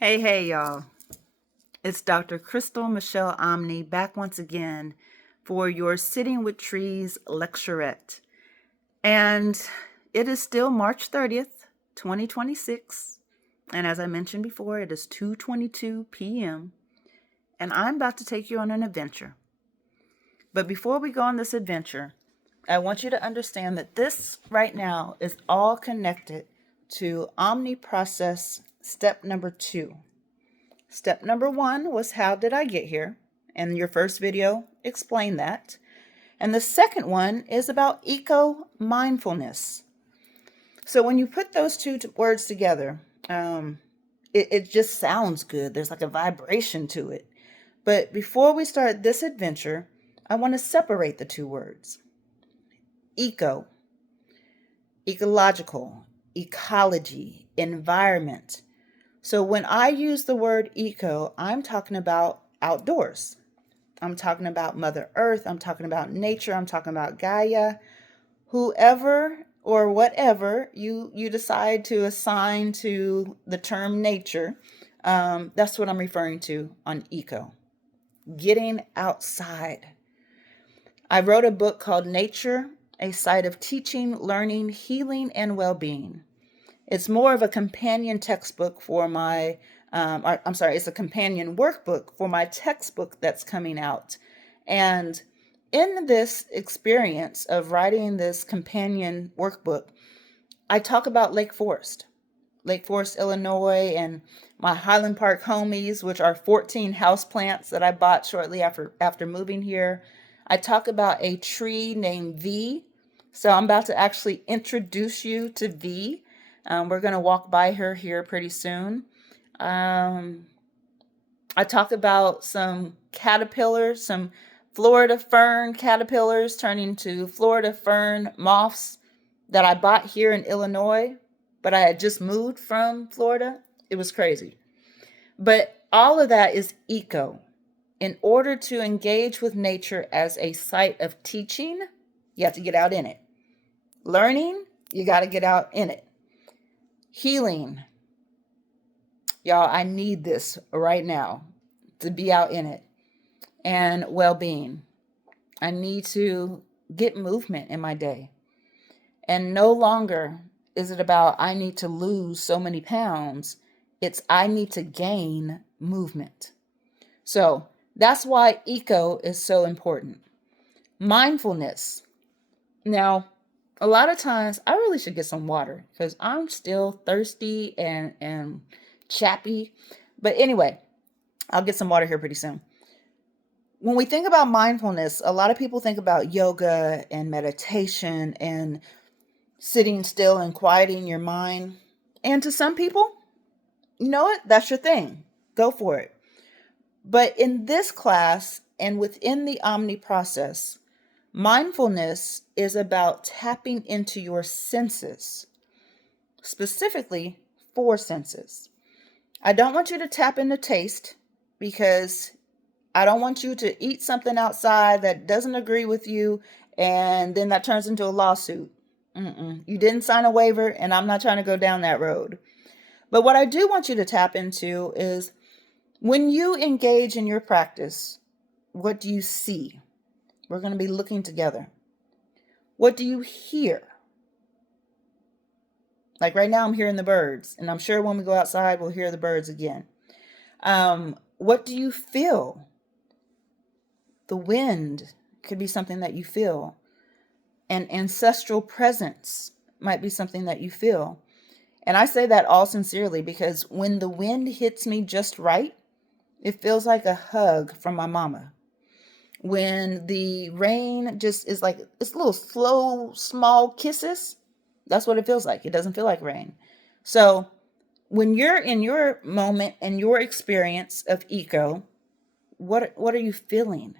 Hey, y'all. It's Dr. Crystal Michelle Omni back once again for your Sitting with Trees Lecturette. And it is still March 30th, 2026. And as I mentioned before, it is 2:22 p.m. And I'm about to take you on an adventure. But before we go on this adventure, I want you to understand that this right now is all connected to Omni Process step number 2. Step number 1 was how did I get here? And your first video explained that. And the second one is about eco-mindfulness. So when you put those two words together, it just sounds good. There's like a vibration to it. But before we start this adventure, I want to separate the two words. Eco, ecological, ecology, environment. So when I use the word eco, I'm talking about outdoors. I'm talking about Mother Earth. I'm talking about nature. I'm talking about Gaia. Whoever or whatever you decide to assign to the term nature, that's what I'm referring to on eco. Getting outside. I wrote a book called Nature, a Site of Teaching, Learning, Healing, and Well-Being. It's more of a companion textbook for my, it's a companion workbook for my textbook that's coming out. And in this experience of writing this companion workbook, I talk about Lake Forest, Illinois, and my Highland Park homies, which are 14 houseplants that I bought shortly after moving here. I talk about a tree named V. So I'm about to actually introduce you to V. We're going to walk by her here pretty soon. I talk about some caterpillars, some Florida fern caterpillars turning to Florida fern moths that I bought here in Illinois, but I had just moved from Florida. It was crazy. But all of that is eco. In order to engage with nature as a site of teaching, you have to get out in it. Learning, you got to get out in it. Healing. Y'all, I need this right now to be out in it. And well-being. I need to get movement in my day. And no longer is it about I need to lose so many pounds. It's I need to gain movement. So that's why eco is so important. Mindfulness. Now, a lot of times I really should get some water because I'm still thirsty and chappy. But anyway, I'll get some water here pretty soon. When we think about mindfulness, a lot of people think about yoga and meditation and sitting still and quieting your mind. And to some people, you know what? That's your thing. Go for it. But in this class and within the Omni process, mindfulness is about tapping into your senses, specifically 4 senses. I don't want you to tap into taste because I don't want you to eat something outside that doesn't agree with you and then that turns into a lawsuit. You didn't sign a waiver and I'm not trying to go down that road. But what I do want you to tap into is when you engage in your practice, what do you see? We're going to be looking together. What do you hear? Like right now I'm hearing the birds, and I'm sure when we go outside we'll hear the birds again. What do you feel? The wind could be something that you feel. And ancestral presence might be something that you feel. And I say that all sincerely because when the wind hits me just right, it feels like a hug from my mama. When the rain just is like, it's little slow, small kisses, that's what it feels like. It doesn't feel like rain. So when you're in your moment and your experience of eco, what are you feeling?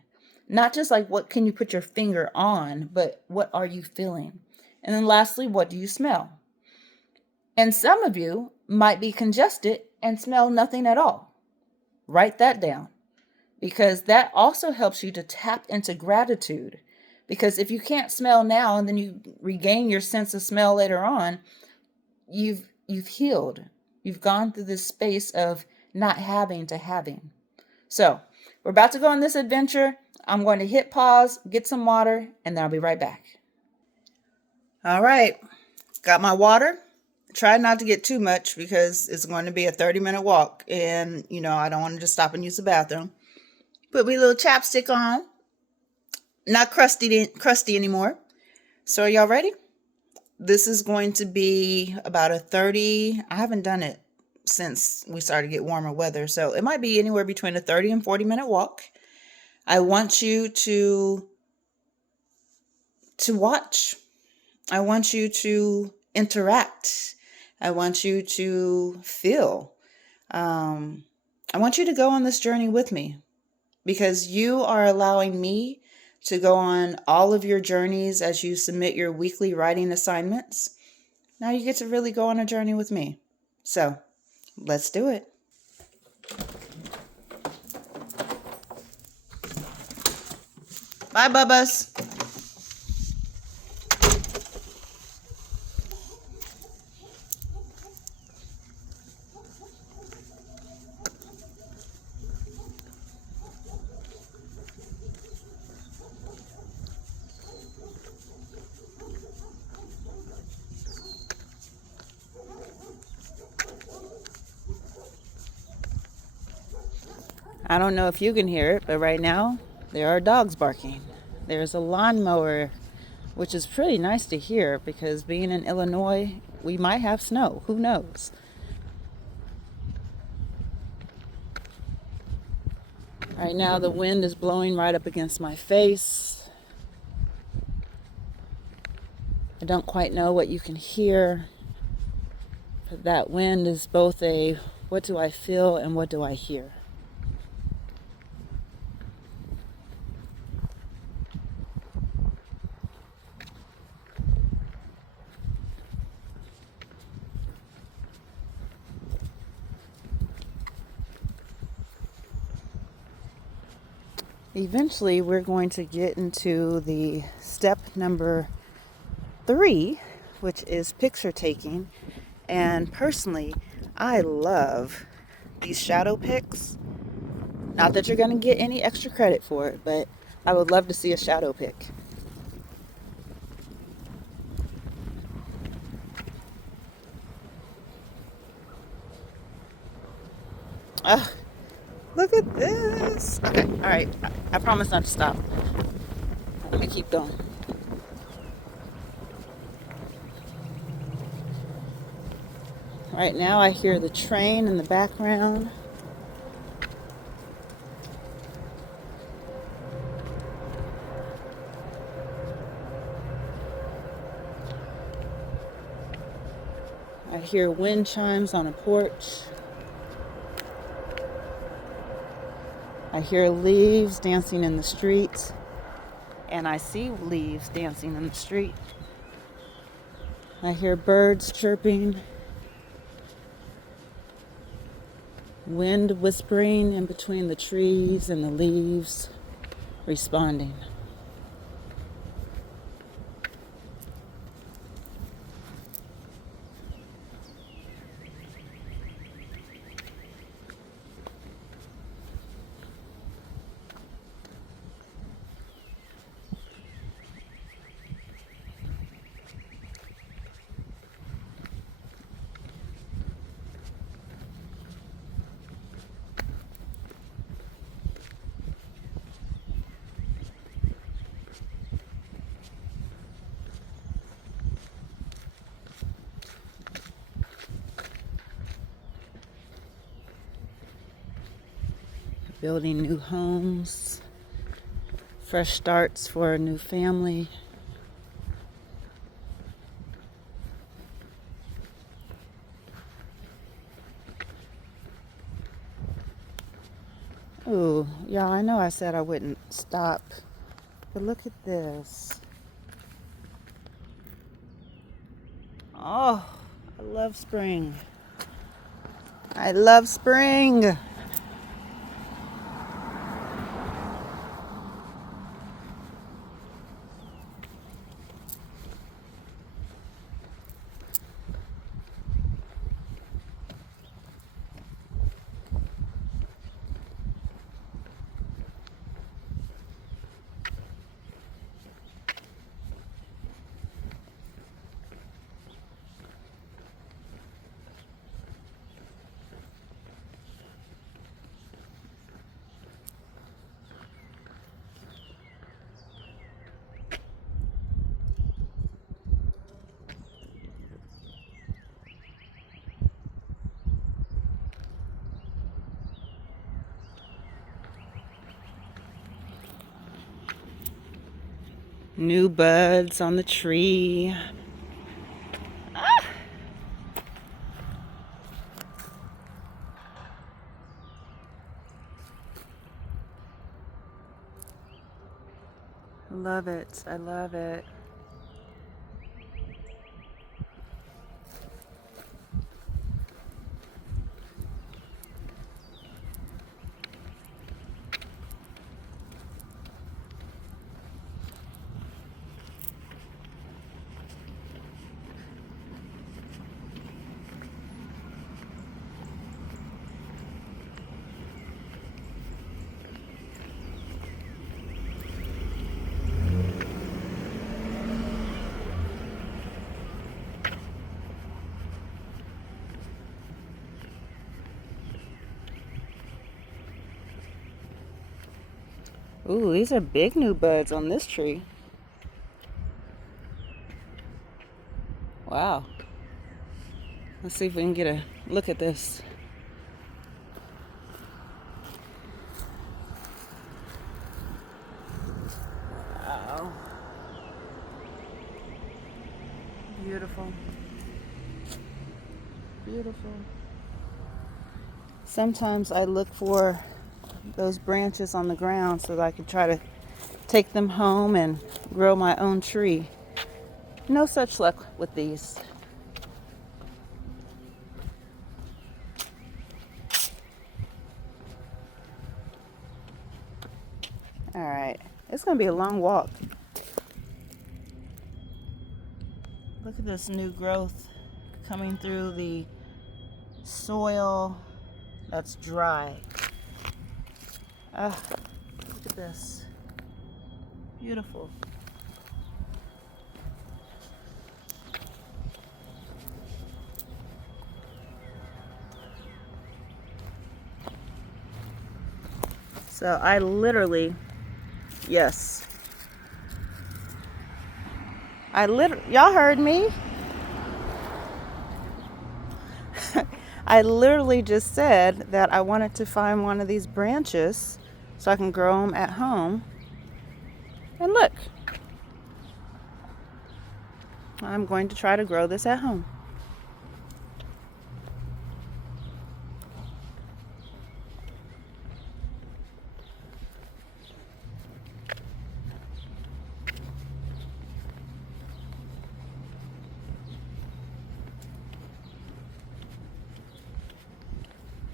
Not just like what can you put your finger on, but what are you feeling? And then lastly, what do you smell? And some of you might be congested and smell nothing at all. Write that down because that also helps you to tap into gratitude. Because if you can't smell now and then you regain your sense of smell later on, you've healed. You've gone through this space of not having to having. So we're about to go on this adventure. I'm going to hit pause, get some water, and then I'll be right back. All right, got my water. Try not to get too much because it's going to be a 30-minute walk, and I don't want to just stop and use the bathroom. Put my little chapstick on. Not crusty anymore. So are y'all ready? This is going to be about a 30. I haven't done it since we started to get warmer weather, so it might be anywhere between a 30 and 40-minute walk. I want you to watch. I want you to interact. I want you to feel. I want you to go on this journey with me, because you are allowing me to go on all of your journeys as you submit your weekly writing assignments. Now you get to really go on a journey with me. So let's do it. Bye, Bubbas. I don't know if you can hear it, but right now there are dogs barking. There's a lawnmower, which is pretty nice to hear because being in Illinois, we might have snow. Who knows? Right now the wind is blowing right up against my face. I don't quite know what you can hear, but that wind is both a what do I feel and what do I hear. Eventually, we're going to get into the step number 3, which is picture taking. And personally, I love these shadow pics. Not that you're going to get any extra credit for it, but I would love to see a shadow pic. Ugh, look at this. Okay, all right. I promise not to stop. Let me keep going. Right now I hear the train in the background. I hear wind chimes on a porch. I hear leaves dancing in the street. And I see leaves dancing in the street. I hear birds chirping. Wind whispering in between the trees and the leaves, responding. Building new homes, fresh starts for a new family. Ooh, y'all, I know I said I wouldn't stop, but look at this. Oh, I love spring. I love spring. New buds on the tree. Ah! I love it. I love it. Ooh, these are big new buds on this tree. Wow. Let's see if we can get a look at this. Wow. Beautiful. Beautiful. Sometimes I look for those branches on the ground so that I can try to take them home and grow my own tree. No such luck with these. All right, it's gonna be a long walk. Look at this new growth coming through the soil that's dry. Ah, look at this. Beautiful. So I literally, yes. Y'all heard me? I literally just said that I wanted to find one of these branches so I can grow them at home. And look, I'm going to try to grow this at home.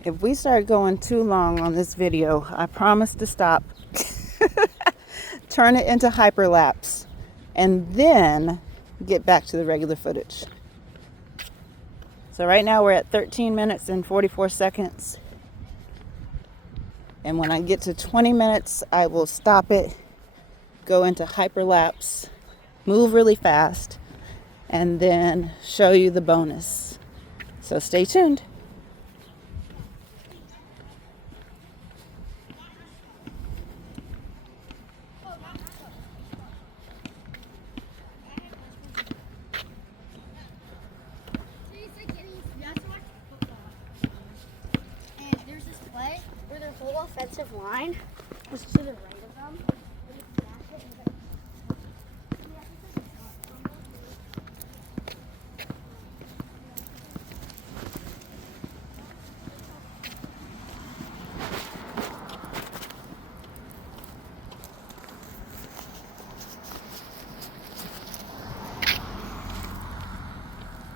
If we start going too long on this video, I promise to stop, turn it into hyperlapse, and then get back to the regular footage. So right now we're at 13 minutes and 44 seconds. And when I get to 20 minutes, I will stop it, go into hyperlapse, move really fast, and then show you the bonus. So stay tuned. Offensive line was to the right of them.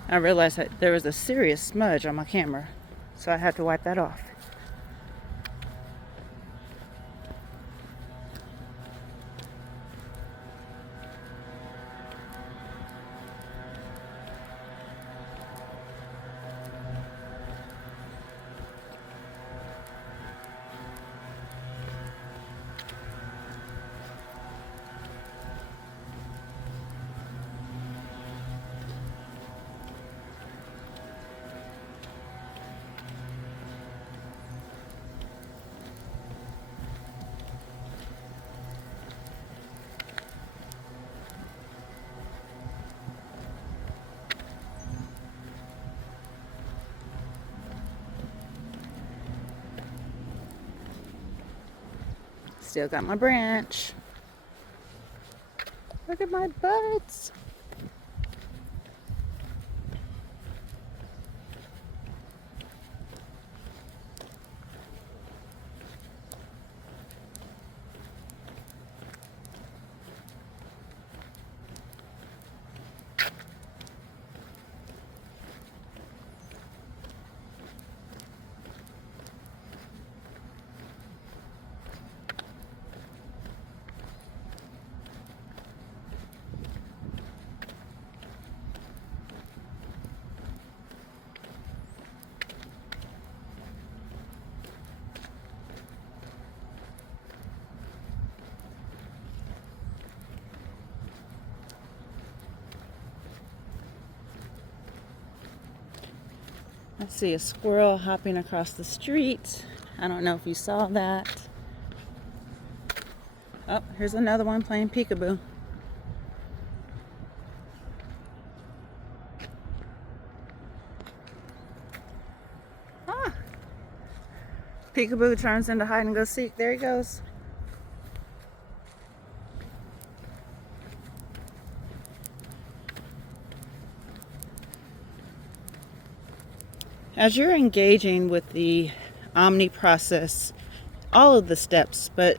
I realized that there was a serious smudge on my camera, so I had to wipe that off. Still got my branch. Look at my buds. I see a squirrel hopping across the street. I don't know if you saw that. Oh, here's another one playing peekaboo. Ah! Peekaboo turns into hide and go seek. There he goes. As you're engaging with the Omni process, all of the steps, but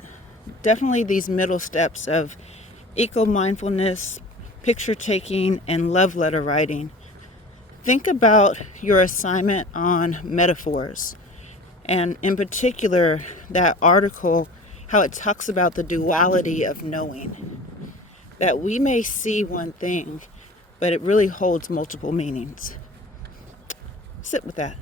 definitely these middle steps of eco-mindfulness, picture taking, and love letter writing, think about your assignment on metaphors. And in particular, that article, how it talks about the duality of knowing. That we may see one thing, but it really holds multiple meanings. Sit with that.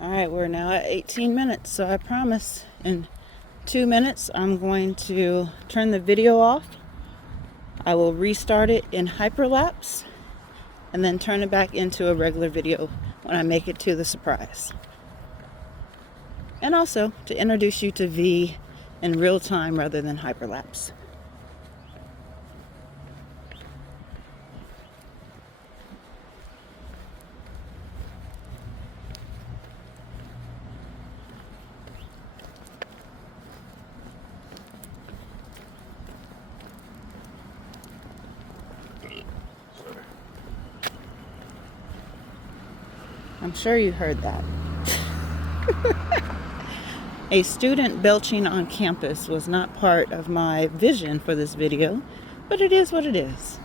All right, we're now at 18 minutes, so I promise in 2 minutes I'm going to turn the video off. I will restart it in hyperlapse and then turn it back into a regular video when I make it to the surprise. And also to introduce you to V in real time rather than hyperlapse. I'm sure you heard that. A student belching on campus was not part of my vision for this video, but it is what it is.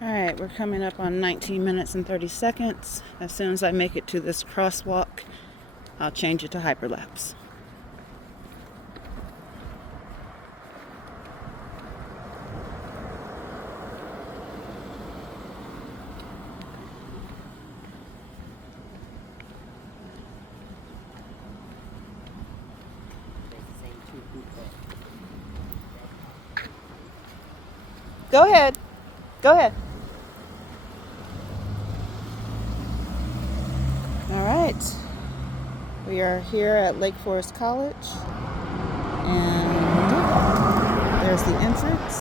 All right, we're coming up on 19 minutes and 30 seconds. As soon as I make it to this crosswalk, I'll change it to hyperlapse. Go ahead. Go ahead. All right. We are here at Lake Forest College. And there's the entrance.